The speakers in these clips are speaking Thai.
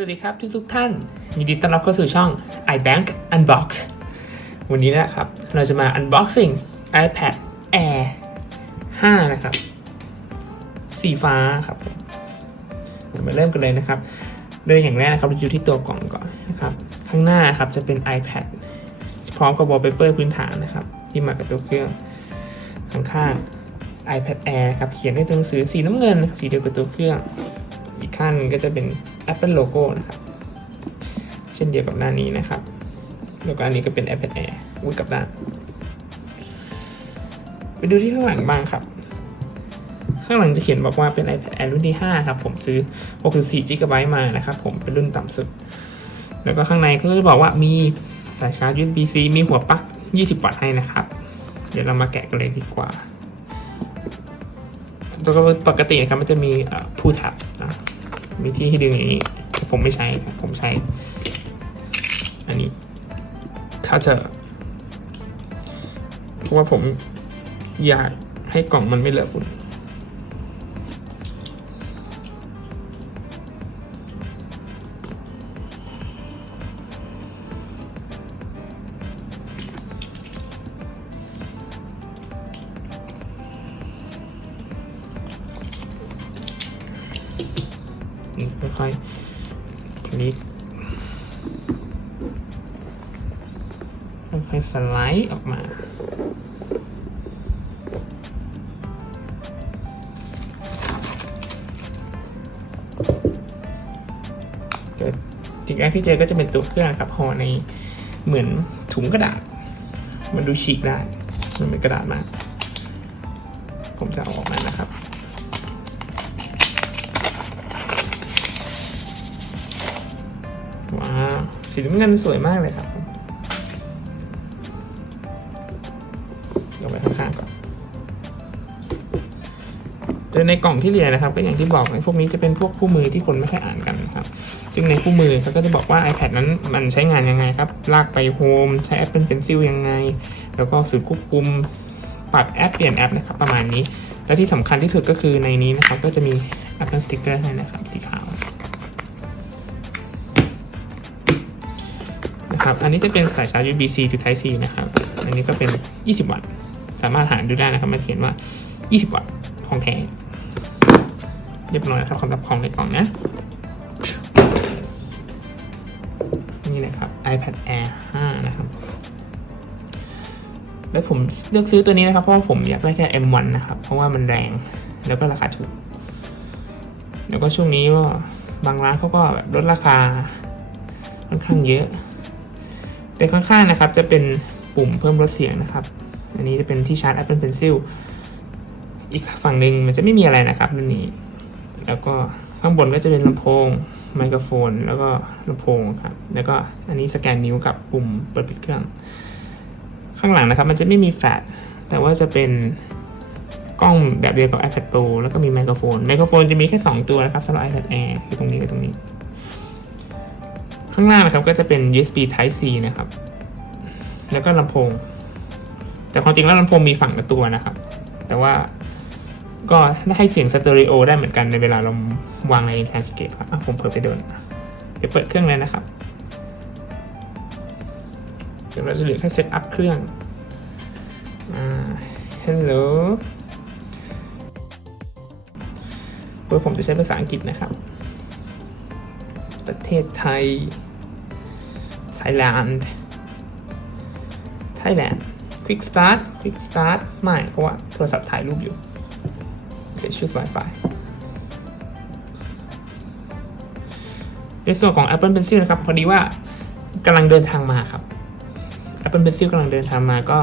สวัสดีครับทุกท่านยินดีต้อนรับเข้าสู่ช่อง iBank Unbox วันนี้นะครับเราจะมา unboxing iPad Air 5 นะครับสีฟ้าครับเรามาเริ่มกันเลยนะครับโดยอย่างแรกนะครับเราอยู่ที่ตัวกล่องก่อนนะครับข้างหน้าครับจะเป็น iPad พร้อมกับ wallpaper พื้นฐานนะครับที่มากับตัวเครื่องข้างๆ iPad Air ครับเขียนด้วยตัวหนังสือสีน้ำเงินสีเดียวกับตัวเครื่องอีกข้างนึงก็จะเป็น Apple logo นะครับเช่นเดียวกับหน้านี้นะครับแล้วก็อันนี้ก็เป็น iPad Air กับด้านไปดูที่ข้างหลังบ้างครับข้างหลังจะเขียนบอกว่าเป็น iPad Air รุ่นที่ 5 ครับผมซื้อ 64 GB มานะครับผมเป็นรุ่นต่ำสุดแล้วก็ข้างในก็จะบอกว่ามีสายชาร์จ USB-C มีหัวปลั๊ก 20 วัตต์ให้นะครับเดี๋ยวเรามาแกะกันเลยดีกว่าตัวปกตินะครับมันจะมีpull tab นะมีที่ให้ดึงอย่างนี้ผมไม่ใช้ผมใช้อันนี้cutter เพราะว่าผมอยากให้กล่องมันไม่เลอะฝุ่นค่อยๆคลิกค่อยๆสไลด์ออกมาสิ่งแรกที่เจอก็จะเป็นตัวเครื่องครับห่อในเหมือนถุงกระดาษมันดูฉีกได้มันเป็นกระดาษมากผมจะเอาออกมานะครับว้าวสีน้ำเงินสวยมากเลยครับเอาไว้ข้างๆก่อนโดยในกล่องที่เหลือนะครับก็อย่างที่บอกพวกนี้จะเป็นพวกคู่มือที่คนไม่ค่อยอ่านกันนะครับซึ่งในคู่มือเขาก็จะบอกว่า iPad นั้นมันใช้งานยังไงครับลากไปโฮมใช้ Apple Pencil ยังไงแล้วก็สูตรควบคุมปรับแอปเปลี่ยนแอปนะครับประมาณนี้และที่สำคัญที่สุดก็คือในนี้นะครับก็จะมี Apple Sticker ให้นะครับสีขาวนะครับอันนี้จะเป็นสายชาร์จ USB-C to Type C นะครับอันนี้ก็เป็น20 วัตต์สามารถหาดูได้นะครับมันเขียนว่า20 วัตต์ของแท้เรียบร้อยครับสำหรับของในกล่องนะนี่เลยครับ iPad Air 5 นะครับแล้วผมเลือกซื้อตัวนี้นะครับเพราะว่าผมอยากได้แค่ M1 นะครับเพราะว่ามันแรงแล้วก็ราคาถูกแล้วก็ช่วงนี้ก็บางร้านเขาก็แบบลดราคาค่อนข้างเยอะแต่ข้างๆนะครับจะเป็นปุ่มเพิ่มลดเสียงนะครับอันนี้จะเป็นที่ชาร์จ Apple Pencil อีกฝั่งหนึ่งมันจะไม่มีอะไรนะครับรุ่นนี้แล้วก็ข้างบนก็จะเป็นลำโพงไมโครโฟนแล้วก็ลำโพงครับแล้วก็อันนี้สแกนนิ้วกับปุ่มเปิดปิดเครื่องข้างหลังนะครับมันจะไม่มีแฟลชแต่ว่าจะเป็นกล้องแบบเดียวกับ iPad Pro แล้วก็มีไมโครโฟนจะมีแค่2ตัวนะครับสำหรับ iPad Air คือตรงนี้กับตรงนี้ข้างล่างนะครับก็จะเป็น USB Type C นะครับแล้วก็ลำโพงแต่ความจริงแล้วลำโพงมีฝั่งละตัวนะครับแต่ว่าก็ให้เสียงสเตอริโอได้เหมือนกันในเวลาเราวางในแลนด์สเคปครับผมเปิดไปเดินเดี๋ยวเปิดเครื่องเลยนะครับเดี๋ยวเราจะเหลือแค่เซตอัพเครื่องฮัลโหลโดยผมจะใช้ภาษาอังกฤษนะครับประเทศไทย Thailand Quick Start ไม่เพราะว่าโทรศัพท์ถ่ายรูปอยู่เดี๋ยวชื่อ Wi-Fi ในส่วนของ Apple Pencil นะครับพอดีว่ากำลังเดินทางมาครับ Apple Pencil กำลังเดินทางมาก็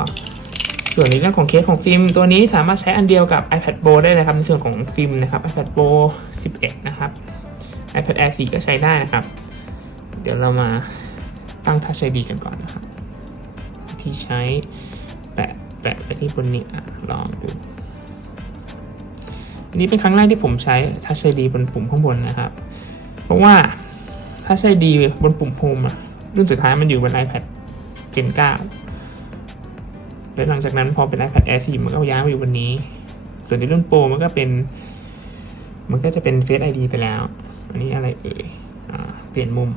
ส่วนในเรื่องของเคสของฟิล์มตัวนี้สามารถใช้อันเดียวกับ iPad Pro ได้เลยครับในส่วนของฟิล์มนะครับ iPad Pro 11 นะครับ iPad Air 4 ก็ใช้ได้นะครับเดี๋ยวเรามาตั้ง Touch ID กันก่อนนะครับที่ใช้แปะไปที่บนนี้ลองดูอันนี้เป็นครั้งแรกที่ผมใช้ Touch ID บนปุ่มข้างบนนะครับเพราะว่า Touch ID บนปุ่ม Home รุ่นสุดท้ายมันอยู่บน iPad Gen 9แล้วหลังจากนั้นพอเป็น iPad Air 4 มันก็ย้ายมาอยู่บนนี้ส่วนในรุ่น Pro มันก็จะเป็น Face ID ไปแล้วอันนี้อะไรเอ่ย เปลี่ยนมุม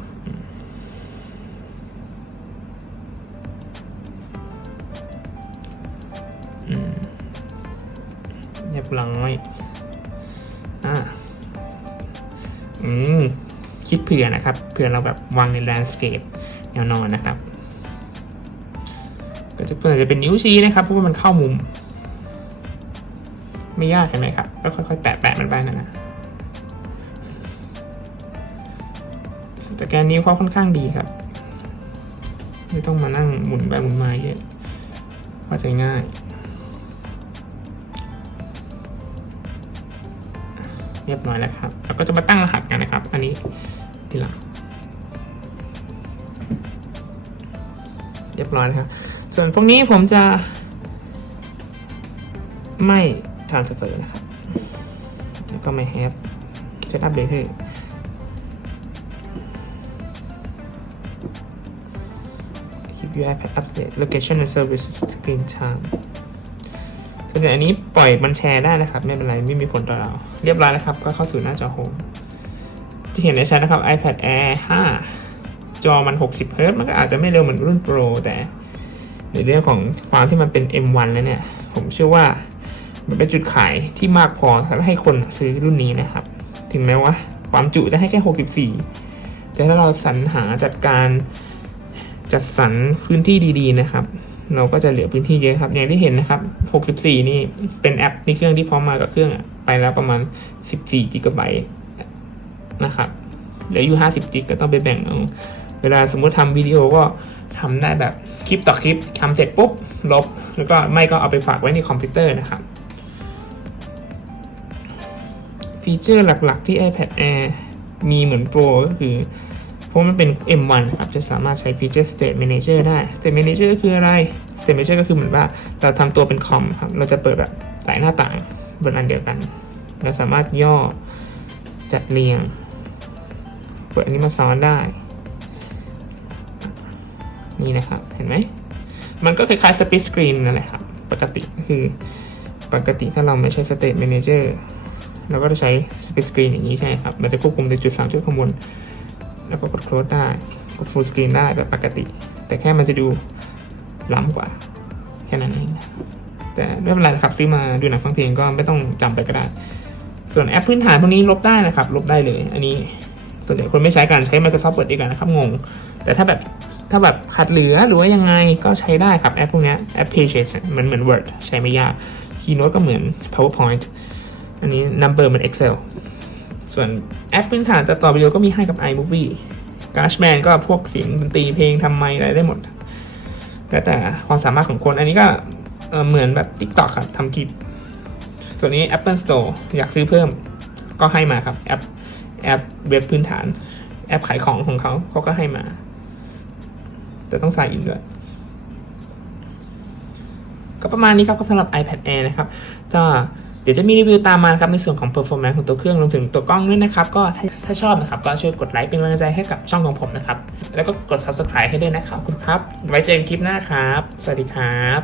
เรียบร้อยคิดเผื่อนะครับเผื่อเราแบบวางในแลนด์สเคปแนวนอนนะครับก็จะเป็นนิ้วชี้นะครับเพราะว่ามันเข้ามุมไม่ยากเห็นไหมครับก็ค่อยๆแปะมันไปนะแต่แกนนิ้วเขาค่อนข้างดีครับไม่ต้องมานั่งหมุนไปหมุนมาเยอะเข้าใจง่ายเรียบร้อยแล้วครับเราก็จะมาตั้งรหัสกันนะครับอันนี้ทีหลังเรียบร้อยนะครับส่วนพวกนี้ผมจะไม่ transfer นะครับแล้วก็ไม่ have setup data keep your iPad update location and services screen time ส่วนอันนี้ปล่อยมันแชร์ได้นะครับไม่เป็นไรไม่มีผลต่อเราเรียบร้อยแล้วครับก็เข้าสู่หน้าจอโฮมที่เห็นในชัดนะครับ iPad Air 5 จอมัน60 Hz มันก็อาจจะไม่เร็วเหมือนรุ่น Pro แต่ในเรื่องของความที่มันเป็น M1 แล้วเนี่ยผมเชื่อว่ามันเป็นจุดขายที่มากพอให้คนซื้อรุ่นนี้นะครับถึงแม้ว่าความจุจะให้แค่64แต่ถ้าเราสรรหาจัดการจัดสรรพื้นที่ดีๆนะครับเราก็จะเหลือพื้นที่เยอะครับอย่างที่เห็นนะครับ64นี่เป็นแอปในเครื่องที่พร้อมมากับเครื่องไปแล้วประมาณ14 GB นะครับเหลืออยู่50 GB ก็ต้องไปแบ่งเอาเวลาสมมุติทำวิดีโอก็ทำได้แบบคลิปต่อคลิปทำเสร็จปุ๊บลบแล้วก็ไม่ก็เอาไปฝากไว้ในคอมพิวเตอร์นะครับฟีเจอร์หลักๆที่ iPad Air มีเหมือน Pro ก็คือเพราะมันเป็น M1 นะครับจะสามารถใช้ฟีเจอร์ State Manager ได้ State Manager คืออะไร State Manager ก็คือเหมือนว่าเราทำตัวเป็นคอมครับเราจะเปิดแบบหลายหน้าต่างบนอันเดียวกันเราสามารถย่อจัดเรียงเปิดอันนี้มาซ้อนได้นี่นะครับเห็นไหมมันก็คล้ายๆ Split Screen นั่นแหละครับปกติถ้าเราไม่ใช้ State Manager เราก็จะใช้ Split Screen อย่างนี้ใช่ครับมันจะควบคุมในจุด3จุดข้างบนแล้วก็กด close ได้กด full screen ได้แบบปกติแต่แค่มันจะดูล้ำกว่าแค่นั้นเองแต่ไม่เป็นไรครับซื้อมาดูหนังฟังเพลงก็ไม่ต้องจำไปก็ได้ส่วนแอปพื้นฐานพวกนี้ลบได้นะครับลบได้เลยอันนี้ส่วนใหญ่คนไม่ใช้กันใช้ Microsoft Word ดีกว่านะครับงงแต่ถ้าแบบขัดเหลือหรือว่ายังไงก็ใช้ได้ครับแอปพวกนี้แอป Pages มันเหมือน Word ใช้ไม่ยาก Keynote ก็เหมือน PowerPoint อันนี้ Number เหมือน Excelส่วนแอปพื้นฐานตัดต่อวิดีโอก็มีให้กับ iMovie GarageBand ก็พวกเสียงดนตรีเพลงทำไมอะไรได้หมดแล้วแต่ความสามารถของคนอันนี้ก็เหมือนแบบ TikTok ครับทำคลิปส่วนนี้ Apple Store อยากซื้อเพิ่มก็ให้มาครับแอปเว็บพื้นฐานแอปขายของของเขาก็ให้มาแต่ต้องใส่อินด้วยก็ประมาณนี้ครับสำหรับ iPad Air นะครับก็เดี๋ยวจะมีรีวิวตามมาครับในส่วนของ performance ของตัวเครื่องรวมถึงตัวกล้องด้วยนะครับก็ถ้าชอบนะครับก็ช่วยกดไลค์เป็นกำลังใจให้กับช่องของผมนะครับแล้วก็กด subscribe ให้ด้วยนะครับขอบคุณครับไว้เจอกันคลิปหน้าครับสวัสดีครับ